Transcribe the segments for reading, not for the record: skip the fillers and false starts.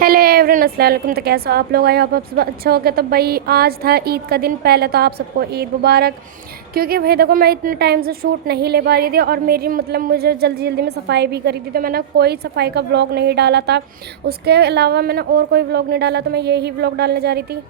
Hello everyone, अस्सलाम वालेकुम। तो कैसे हो आप लोग? आए आप सब अच्छा हो गया। तो भाई आज था ईद का दिन। पहले तो आप सबको ईद मुबारक। क्योंकि भाई देखो, मैं इतने टाइम से शूट नहीं ले पा रही थी और मेरी मतलब मुझे जल्दी जल्दी में सफाई भी करी थी, तो मैंने कोई सफाई का व्लॉग नहीं डाला था। उसके अलावा मैंने और कोई व्लॉग नहीं डाला, तो मैं यही व्लॉग डालने जा रही थी।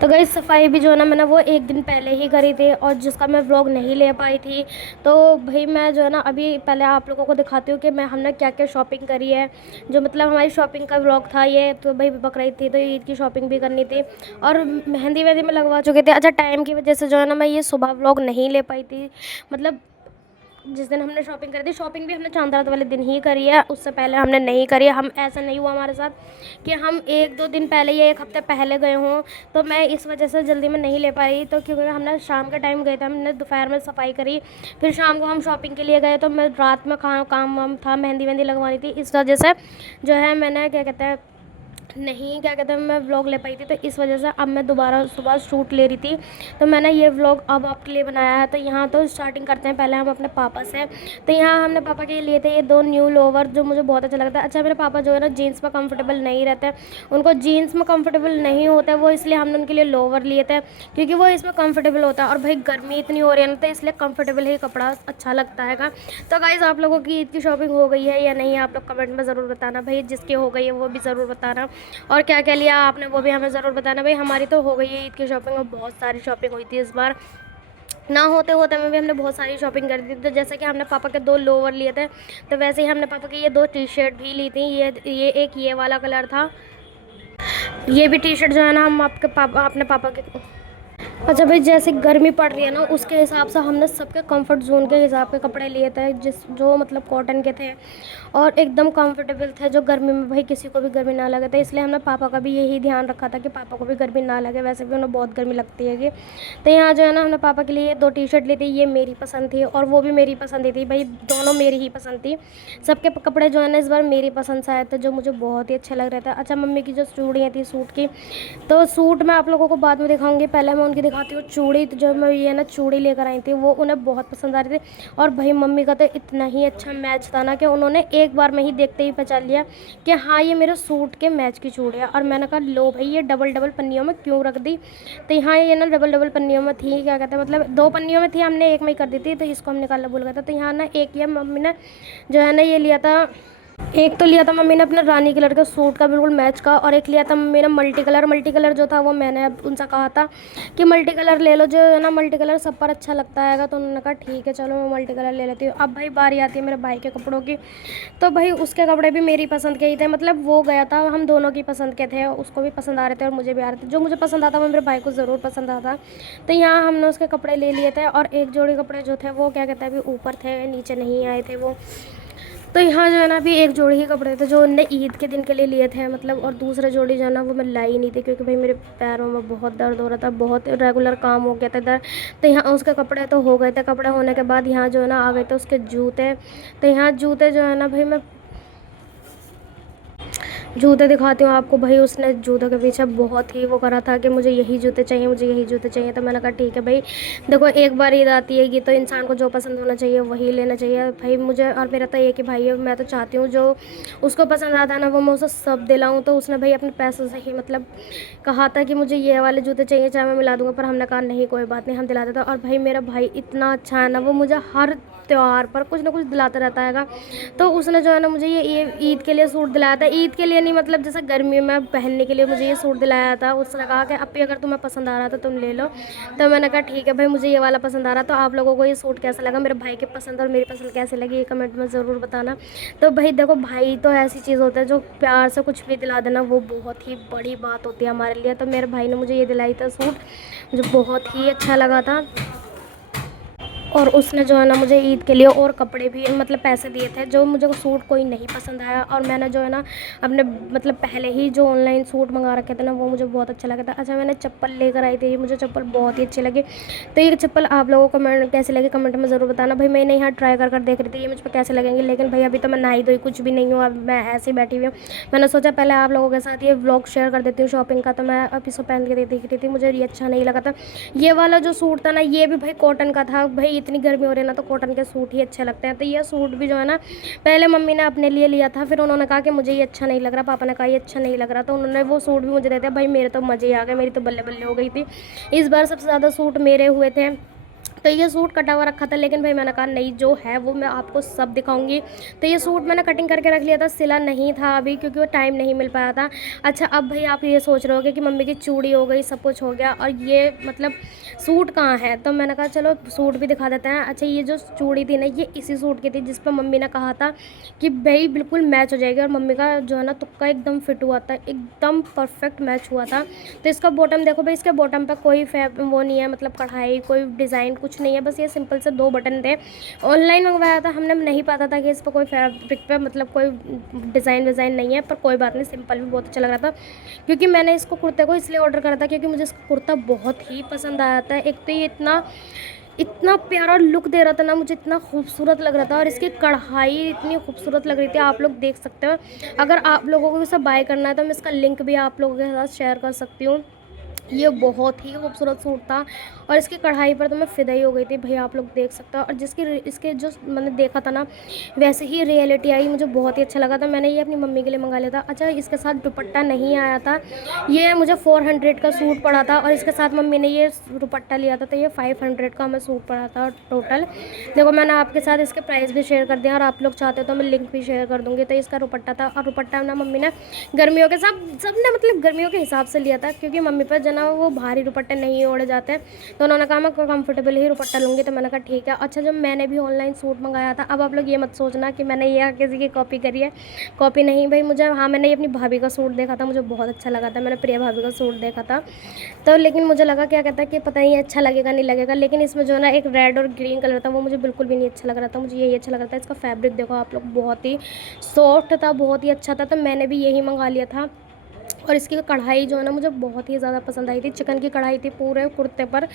तो गई सफाई भी जो है ना, मैंने वो एक दिन पहले ही करी थी और जिसका मैं व्लॉग नहीं ले पाई थी। तो भाई मैं जो है ना, अभी पहले आप लोगों को दिखाती हूँ कि मैं हमने क्या क्या शॉपिंग करी है। जो मतलब हमारी शॉपिंग का व्लॉग था ये। तो भाई बकरीद थी तो ईद की शॉपिंग भी करनी थी और मेहंदी वेहंदी में लगवा चुके थे। अच्छा, टाइम की वजह से जो है ना, मैं ये सुबह व्लॉग नहीं ले पाई थी। मतलब जिस दिन हमने शॉपिंग करी थी, शॉपिंग भी हमने चांद रात वाले दिन ही करी है, उससे पहले हमने नहीं करी है। हम ऐसा नहीं हुआ हमारे साथ कि हम एक दो दिन पहले या एक हफ्ते पहले गए हों। तो मैं इस वजह से जल्दी में नहीं ले पाई। तो क्योंकि हमने शाम के टाइम गए थे, हमने दोपहर में सफाई करी, फिर शाम को हम शॉपिंग के लिए गए। तो मैं रात में काम वाम था, मेहंदी वेहंदी लगवानी थी, इस वजह से जो है मैंने क्या कहते हैं नहीं क्या कहते हैं मैं व्लॉग ले पाई थी। तो इस वजह से अब मैं दोबारा सुबह शूट ले रही थी। तो मैंने ये व्लॉग अब आपके लिए बनाया है। तो यहाँ तो स्टार्टिंग करते हैं पहले हम अपने पापा से। तो यहाँ हमने पापा के लिए थे ये दो न्यू लोवर, जो मुझे बहुत अच्छा लगता है। अच्छा, मेरे पापा जो है ना जीन्स में कंफर्टेबल नहीं रहते, उनको जीन्स में कंफर्टेबल नहीं होता है वो, इसलिए हमने उनके लिए लोवर लिए थे क्योंकि वो इसमें कंफर्टेबल होता है। और भाई गर्मी इतनी हो रही है ना, तो इसलिए कंफर्टेबल ही कपड़ा अच्छा लगता है। तो गाइज़, आप लोगों की ईद की शॉपिंग हो गई है या नहीं, आप लोग कमेंट में ज़रूर बताना भाई। जिसकी हो गई है वो भी ज़रूर बताना, और क्या क्या लिया आपने वो भी हमें ज़रूर बताना भाई। हमारी तो हो गई है ईद की शॉपिंग और बहुत सारी शॉपिंग हुई थी इस बार। ना होते होते में भी हमने बहुत सारी शॉपिंग कर दी थी। तो जैसे कि हमने पापा के दो लोवर लिए थे, तो वैसे ही हमने पापा की ये दो टी शर्ट भी ली थी। ये एक ये वाला कलर था। ये भी टी शर्ट जो है ना, हम आपके पापा अपने पापा के। अच्छा भाई, जैसे गर्मी पड़ रही है ना, उसके हिसाब से हमने सबके कंफर्ट जोन के हिसाब के कपड़े लिए थे, जो मतलब कॉटन के थे और एकदम कंफर्टेबल थे, जो गर्मी में भाई किसी को भी गर्मी ना लगे। तो इसलिए हमने पापा का भी यही ध्यान रखा था कि पापा को भी गर्मी ना लगे, वैसे भी उन्हें बहुत गर्मी लगती है कि। तो यहाँ जो है ना, हमने पापा के लिए दो टी शर्ट ली थी। ये मेरी पसंद थी और वो भी मेरी पसंद ही थी भाई, दोनों मेरी ही पसंद थी। सबके कपड़े जो है ना इस बार मेरी पसंद से आए थे, जो मुझे बहुत ही अच्छे लग रहे थे। अच्छा, मम्मी की जो चूड़ियाँ थी सूट की, तो सूट मैं आप लोगों को बाद में दिखाऊंगी, पहले मैं उनकी दिखाती हूँ चूड़ी। तो जो मैं ये ना चूड़ी लेकर आई थी, वो उन्हें बहुत पसंद आ रही थी। और भाई मम्मी का तो इतना ही अच्छा मैच था ना कि उन्होंने एक बार में ही देखते ही पहचान लिया कि हाँ, ये मेरे सूट के मैच की चूड़ी है। और मैंने कहा लो भाई, ये डबल डबल पन्नियों में क्यों रख दी। तो यहाँ ये ना डबल डबल पन्नियों में थी, क्या कहते हैं मतलब दो पन्नियों में थी, हमने एक में ही कर दी थी, तो इसको हम निकालना भूल गया था। तो यहाँ ना एक ये मम्मी ने जो है ना ये लिया था। एक तो लिया था मम्मी ने अपना रानी कलर का सूट का बिल्कुल मैच का, और एक लिया था मम्मी ने मल्टी कलर जो था वो मैंने उनसे कहा था कि मल्टी कलर ले लो, जो है ना मल्टी कलर सब पर अच्छा लगता है। तो उन्होंने कहा ठीक है चलो, मैं मल्टी कलर ले लेती हूँ। अब भाई बारी आती है मेरे भाई के कपड़ों की। तो भाई उसके कपड़े भी मेरी पसंद के ही थे, मतलब वो गया था हम दोनों की पसंद के थे, उसको भी पसंद आ रहे थे और मुझे भी आ रहे थे। जो मुझे पसंद आता वो मेरे भाई को ज़रूर पसंद आता। तो यहाँ हमने उसके कपड़े ले लिए थे और एक जोड़ी कपड़े जो थे वो क्या कहते हैं अभी ऊपर थे, नीचे नहीं आए थे वो। तो यहाँ जो है ना अभी एक जोड़ी ही कपड़े थे जो उनने ईद के दिन के लिए लिए थे मतलब, और दूसरा जोड़ी जो है ना वो मैं लाई नहीं थी क्योंकि भाई मेरे पैरों में बहुत दर्द हो रहा था, बहुत रेगुलर काम हो गया था इधर। तो यहाँ उसके कपड़े तो हो गए थे, कपड़े होने के बाद यहाँ जो है ना आ गए थे उसके जूते। तो यहाँ जूते जो है ना भाई, मैं जूते दिखाती हूँ आपको। भाई उसने जूतों के पीछे बहुत ही वो करा था कि मुझे यही जूते चाहिए, मुझे यही जूते चाहिए। तो मैंने कहा ठीक है भाई, देखो एक बार ईद आती है कि तो इंसान को जो पसंद होना चाहिए वही लेना चाहिए भाई मुझे। और मेरा तो एक ही भाई है, मैं तो चाहती हूँ जो उसको पसंद आता है ना वो मैं उसे सब दिलाऊँ। तो उसने भाई अपने पैसों से ही मतलब कहा था कि मुझे ये वाले जूते चाहिए, चाहे मैं मिला दूँगा, पर हमने कहा नहीं कोई बात नहीं, हम दिला देते। और भाई मेरा भाई इतना अच्छा है ना, वो मुझे हर त्यौहार पर कुछ ना कुछ दिलाता रहता है। तो उसने जो है ना मुझे ये ईद के लिए सूट दिलाया था, ईद के लिए नहीं मतलब जैसे गर्मी में पहनने के लिए मुझे ये सूट दिलाया था। उसने कहा कि अब भी अगर तुम्हें पसंद आ रहा था तुम ले लो। तो मैंने कहा ठीक है भाई, मुझे ये वाला पसंद आ रहा। तो आप लोगों को ये सूट कैसा लगा, मेरे भाई के पसंद और मेरी पसंद कैसे लगी, ये कमेंट में ज़रूर बताना। तो भाई देखो, भाई तो ऐसी चीज़ होता है जो प्यार से कुछ भी दिला देना वो बहुत ही बड़ी बात होती है हमारे लिए। तो मेरे भाई ने मुझे ये दिलाई था सूट, मुझे बहुत ही अच्छा लगा था। और उसने जो है ना मुझे ईद के लिए और कपड़े भी मतलब पैसे दिए थे, जो मुझे सूट कोई नहीं पसंद आया। और मैंने जो है ना अपने मतलब पहले ही जो ऑनलाइन सूट मंगा रखे थे ना वो मुझे बहुत अच्छा लगा था। अच्छा, मैंने चप्पल लेकर आई थी, मुझे चप्पल बहुत ही अच्छी लगी। तो ये चप्पल आप लोगों को कमेंट कैसे लगे कमेंट में ज़रूर बताना भाई। मैंने यहाँ ट्राई कर देख रही थी ये मुझ पर कैसे लगेंगे, लेकिन भाई अभी तो मैं नहाई धोई कुछ भी नहीं हूँ, अब मैं ऐसे ही बैठी हुई हूँ। मैंने सोचा पहले आप लोगों के साथ ये व्लॉग शेयर कर देती हूँ शॉपिंग का। तो मैं अभी इसको पहन के देख रही थी, मुझे ये अच्छा नहीं लगा था। ये वाला जो सूट था ना ये भी भाई कॉटन का था भाई, इतनी गर्मी हो रही है ना, तो कॉटन के सूट ही अच्छे लगते हैं। तो ये सूट भी जो है ना, पहले मम्मी ने अपने लिए लिया था, फिर उन्होंने कहा कि मुझे ये अच्छा नहीं लग रहा, पापा ने कहा ये अच्छा नहीं लग रहा, तो उन्होंने वो सूट भी मुझे दे दिया। भाई मेरे तो मज़े ही आ गए, मेरी तो बल्ले बल्ले हो गई थी। इस बार सबसे ज़्यादा सूट मेरे हुए थे। तो ये सूट कटा हुआ रखा था, लेकिन भाई मैंने कहा नहीं, जो है वो मैं आपको सब दिखाऊंगी। तो ये सूट मैंने कटिंग करके रख लिया था, सिला नहीं था अभी, क्योंकि वो टाइम नहीं मिल पाया था। अच्छा, अब भाई आप ये सोच रहे होगे कि मम्मी की चूड़ी हो गई, सब कुछ हो गया, और ये मतलब सूट कहाँ है। तो मैंने कहा चलो सूट भी दिखा देते हैं। अच्छा, ये जो चूड़ी थी ना, ये इसी सूट की थी जिस पर मम्मी ने कहा था कि भाई बिल्कुल मैच हो जाएगी, और मम्मी का जो है ना तुक्का एकदम फिट हुआ था, एकदम परफेक्ट मैच हुआ था। तो इसका बॉटम देखो भाई, इसके बॉटम पर कोई वो नहीं है, मतलब कढ़ाई, कोई डिज़ाइन कुछ नहीं है, बस ये सिंपल से 2 बटन थे। ऑनलाइन मंगवाया था हमने, नहीं पता था कि इस पर कोई फैब्रिक पे मतलब कोई डिज़ाइन नहीं है, पर कोई बात नहीं, सिंपल भी बहुत अच्छा लग रहा था। क्योंकि मैंने इसको कुर्ते को इसलिए ऑर्डर करा था क्योंकि मुझे इसका कुर्ता बहुत ही पसंद आया था। एक तो ये इतना इतना प्यारा लुक दे रहा था ना, मुझे इतना खूबसूरत लग रहा था, और इसकी कढ़ाई इतनी खूबसूरत लग रही थी, आप लोग देख सकते हो। अगर आप लोगों को इसे बाय करना है तो मैं इसका लिंक भी आप लोगों के साथ शेयर कर सकती हूँ। ये बहुत ही खूबसूरत सूट था, और इसकी कढ़ाई पर तो मैं फ़िदा ही हो गई थी, भैया आप लोग देख सकते हो। और जिसकी इसके जो मैंने देखा था ना, वैसे ही रियलिटी आई, मुझे बहुत ही अच्छा लगा था। मैंने ये अपनी मम्मी के लिए मंगा लिया था। अच्छा, इसके साथ दुपट्टा नहीं आया था, ये मुझे 400 का सूट पड़ा था, और इसके साथ मम्मी ने ये दुपट्टा लिया था, तो ये 500 का हमें सूट पड़ा था टोटल। देखो, मैंने आपके साथ इसके प्राइस भी शेयर कर दिया, और आप लोग चाहते हो तो मैं लिंक भी शेयर कर दूँगी। तो इसका दुपट्टा था, और दुपट्टा ना मम्मी ने गर्मियों के सब ने मतलब गर्मियों के हिसाब से लिया था, क्योंकि मम्मी पर जो ना वो भारी दुपट्टे नहीं ओढ़े जाते, तो उन्होंने कहा मैं कंफर्टेबल ही दुपट्टा लूँगी। तो मैंने कहा ठीक है। अच्छा, जब मैंने भी ऑनलाइन सूट मंगाया था, अब आप लोग ये मत सोचना कि मैंने ये किसी की कॉपी करी है, कॉपी नहीं भाई। मुझे, हाँ, मैंने ये अपनी भाभी का सूट देखा था, मुझे बहुत अच्छा लगा था, मैंने प्रिया भाभी का सूट देखा था। तो लेकिन मुझे लगा क्या कहता है कि पता नहीं अच्छा लगेगा नहीं लगेगा, लेकिन इसमें जो है ना एक रेड और ग्रीन कलर था, वो मुझे बिल्कुल भी नहीं अच्छा लग रहा था, मुझे यही अच्छा लग रहा था। इसका फैब्रिक देखो आप लोग, बहुत ही सॉफ्ट था, बहुत ही अच्छा था, तो मैंने भी यही मंगा लिया था। और इसकी कढ़ाई जो है ना, मुझे बहुत ही ज़्यादा पसंद आई थी, चिकन की कढ़ाई थी पूरे कुर्ते पर,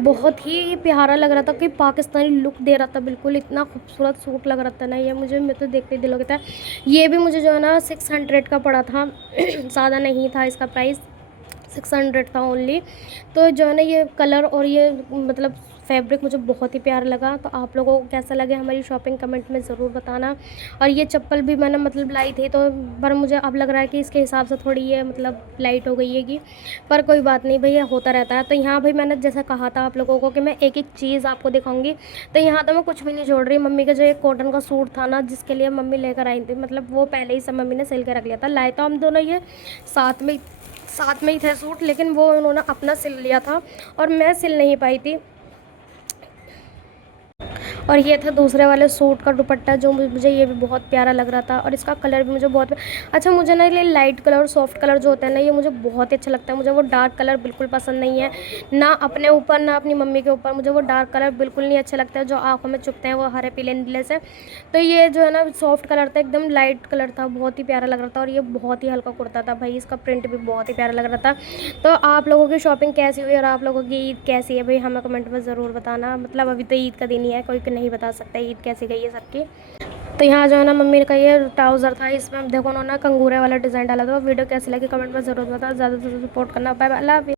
बहुत ही प्यारा लग रहा था, कि पाकिस्तानी लुक दे रहा था बिल्कुल, इतना खूबसूरत सूट लग रहा था ना ये, मुझे मैं तो देखते ही दिल हो गया था। ये भी मुझे जो है ना 600 का पड़ा था ज़्यादा नहीं था इसका प्राइस, 600 था ओनली। तो जो है ना ये कलर और ये मतलब फैब्रिक मुझे बहुत ही प्यारा लगा। तो आप लोगों को कैसा लगे हमारी शॉपिंग कमेंट में ज़रूर बताना। और ये चप्पल भी मैंने मतलब लाई थी, तो पर मुझे अब लग रहा है कि इसके हिसाब से थोड़ी ये मतलब लाइट हो गई हैगी, पर कोई बात नहीं भैया, होता रहता है। तो यहाँ भाई मैंने जैसा कहा था आप लोगों को कि मैं एक एक चीज़ आपको दिखाऊंगी, तो यहाँ तो मैं कुछ भी नहीं छोड़ रही। मम्मी का जो एक कॉटन का सूट था ना, जिसके लिए मम्मी लेकर आई थी, मतलब वो पहले ही सब मम्मी ने सिल के रख लिया था। लाए तो हम दोनों ये साथ में ही थे सूट, लेकिन वो उन्होंने अपना सिल लिया था और मैं सिल नहीं पाई थी। और ये था दूसरे वाले सूट का दुपट्टा, जो मुझे ये भी बहुत प्यारा लग रहा था, और इसका कलर भी मुझे बहुत अच्छा। मुझे ना ये लाइट कलर और सॉफ्ट कलर जो होता है ना, ये मुझे बहुत ही अच्छा लगता है। मुझे वो डार्क कलर बिल्कुल पसंद नहीं है, ना अपने ऊपर ना अपनी मम्मी के ऊपर। मुझे वो डार्क कलर बिल्कुल नहीं अच्छा लगता है, जो आँखों में चुभते हैं, वो हरे पीले नीले से। तो ये जो है ना सॉफ्ट कलर था, एकदम लाइट कलर था, बहुत ही प्यारा लग रहा था। और ये बहुत ही हल्का कुर्ता था भाई, इसका प्रिंट भी बहुत ही प्यारा लग रहा था। तो आप लोगों की शॉपिंग कैसी हुई और आप लोगों की ईद कैसी है भाई, हमें कमेंट में ज़रूर बताना। मतलब अभी तो ईद का दिन ही है, कोई नहीं बता सकता ईद कैसी गई है सबकी। तो यहाँ जो है ना मम्मी का ये ट्राउज़र था, इसमें देखो उन्होंने कंगूरे वाला डिज़ाइन डाला था। वीडियो कैसी लगी कमेंट में ज़रूर बताना, ज़्यादा से ज़्यादा सपोर्ट करना। बाय बाय, अल्लाह हाफ़िज़।